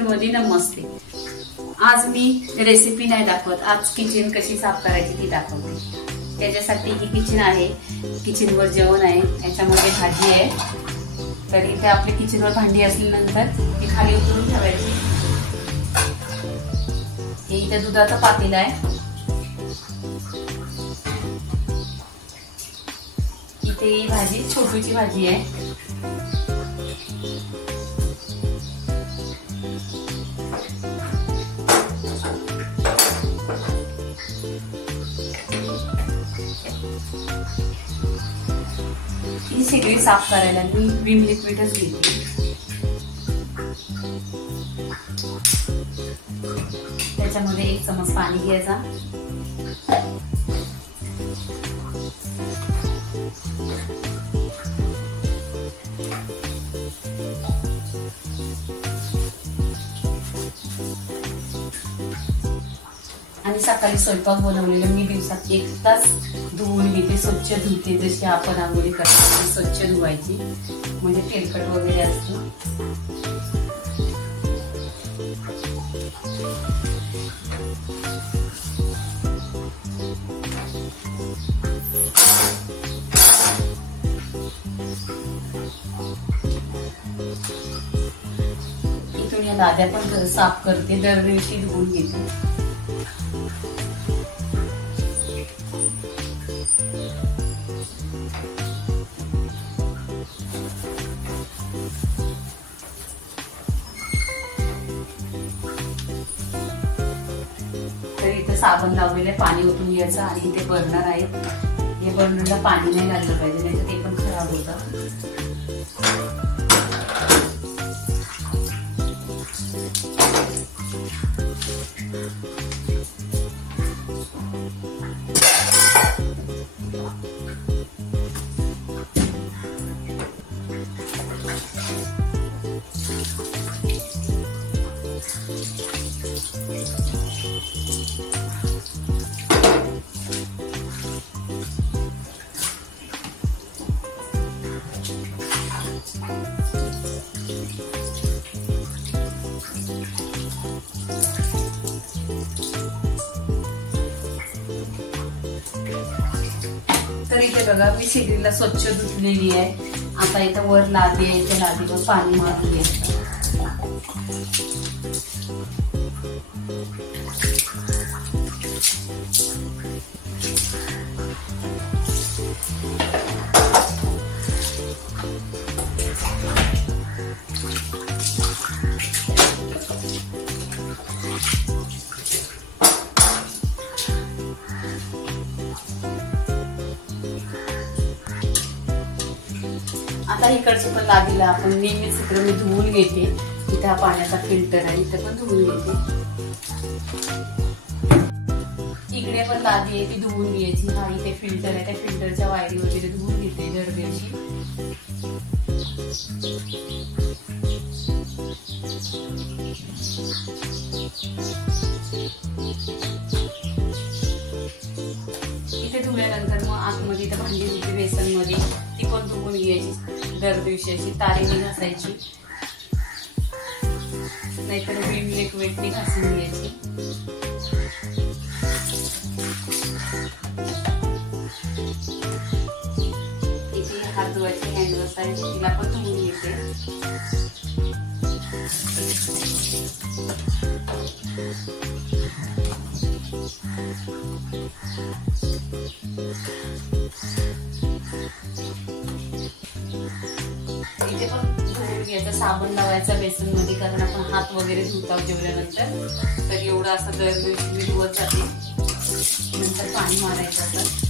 Kitchen मध्ये नमस्ते. आज मी recipe नाही दाखवत, आज किचन कशी साफ करायची ती दाखवते. त्याच्यासाठी ही किचन आहे, किचनवर जेवण आहे, याच्यामध्ये भाजी आहे. तर इथे आपली किचनवर भांडी असल्यानंतर ती खाली उतरून ठेवायची. हे इथे दुधाचं पातेलं आहे. इथे ही भाजी छोटूची भाजी आहे. ही सगळी साफ करायला मी विम लिक्विडच घेते. त्याच्यामध्ये 1 चमच पाणी घ्यायचा. आणि सकाळी स्वयंपाक बनवलेलं मी दिवसात 1 तास धुवून घेते, स्वच्छ धुते. जशी आपण आंघोळी करतो स्वच्छ धुवायची, म्हणजे तेलकट वगैरे असतं. इथून या लाद्या पण साफ करते, दरदिवशी धुवून घेते. तर इथे साबण लावलेले, पाणी ओतून घ्यायचं. आणि इथे बर्नर आहे, हे बर्नरला पाणी नाही लागलं पाहिजे, नाही तर ते पण खराब होतं. तर इथे बघा मी शेगडीला स्वच्छ धुतलेली आहे. आता इथं वर लादी आहे, त्या लादीवर पाणी मारून घ्यायचं. आता इकडची पण लादीला आपण नेहमीच इकडे मी धुवून घेते. इथे हा पाण्याचा फिल्टर आहे, इथे पण धुवून घेते. इकडे पण लादी आहे, ती धुवून घ्यायची. हा इथे फिल्टर आहे, त्या फिल्टरच्या वायरी वगैरे धुवून घेते दरदिवशी. इथे धुल्यानंतर मग आतमध्ये इथे भांडी होती बेसन मध्ये, ती पण धुवून घ्यायची दरदिवशी. अशी तारेने घासायची, नाहीतर विम लिक्विडने घासून घ्यायची. इथे हात धुवायची हँडवॉश आहे, तिला पण धुवून घेते. इथे पण धुवून घ्यायचं, साबण लावायचा बेसन मध्ये, कारण आपण हात वगैरे धुतो जेवल्यानंतर. तर एवढं असं दरदिवशी मी धुवत जाते. नंतर पाणी मारायचं असं.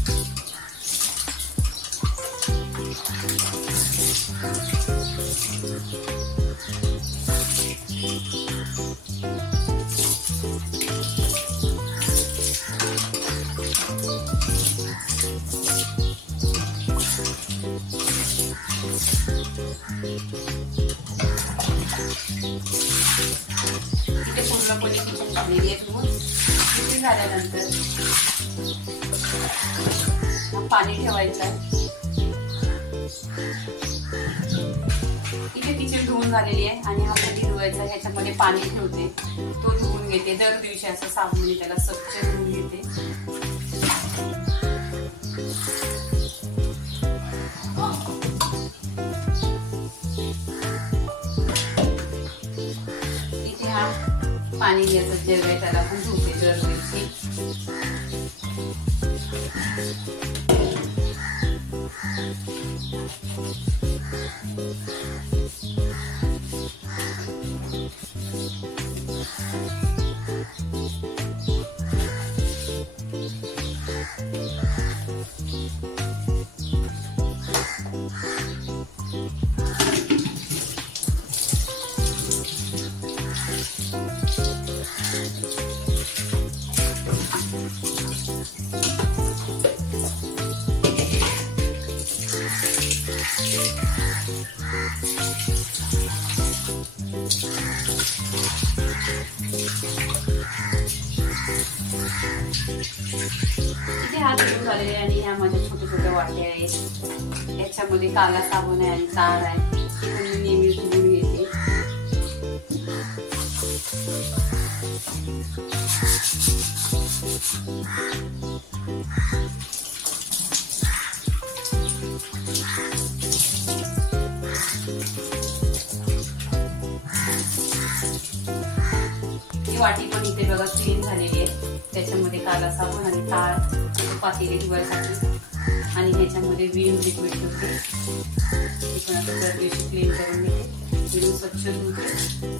इथे पूर्णपणे किचन झालेली आहे. किचन झाल्यानंतर पाणी ठेवायचं आहे. इथे किचन धुवून झालेली आहे आणि हा भांडी धुवायचा ह्याच्यामध्ये पाणी ठेवते, तो धुवून घेते. दर दिवशी असं साबणाने त्याला स्वच्छ धुवून घेते. इथे हा पाणी घ्यायचं जग आहे त्याला पण धुवते दर दिवशी. इथे हात धुवून झालेले आणि ह्या माझ्या छोट्या छोट्या वाट्या आहेत. याच्यामध्ये काला साबण आहे आणि तार आहे. मी नेहमी धुवून घेते. ही वाटी पण इथे बघा क्लीन झालेली आहे. त्याच्यामध्ये काला साबण आणि ताळ पातेले धुवायसाठी आणि ह्याच्यामध्ये विम लिक्विड ठेवते. हे पण आता दर दिवशी क्लीन करून घेते. विम स्वच्छ धुते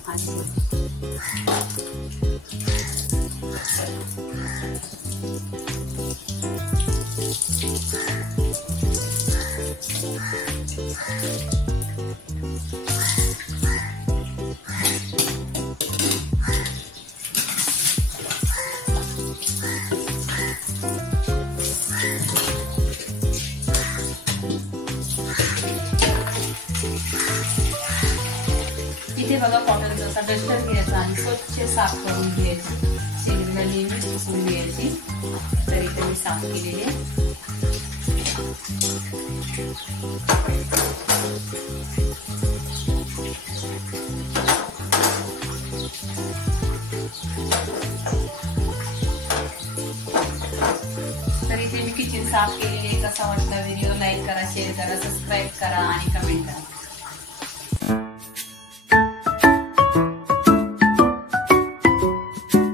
इथे बघा कॉटनचा असा डस्टर घ्यायचा आणि स्वच्छ साफ करून घ्यायची. शेगडीला नेहमी पुसून घ्यायची. तर इथे मी साफ केलेली आहे. तर इथे मी किचन साफ केलेली आहे. कसा वाटला व्हिडिओ लाईक करा, शेअर करा, सबस्क्राईब करा आणि कमेंट करा.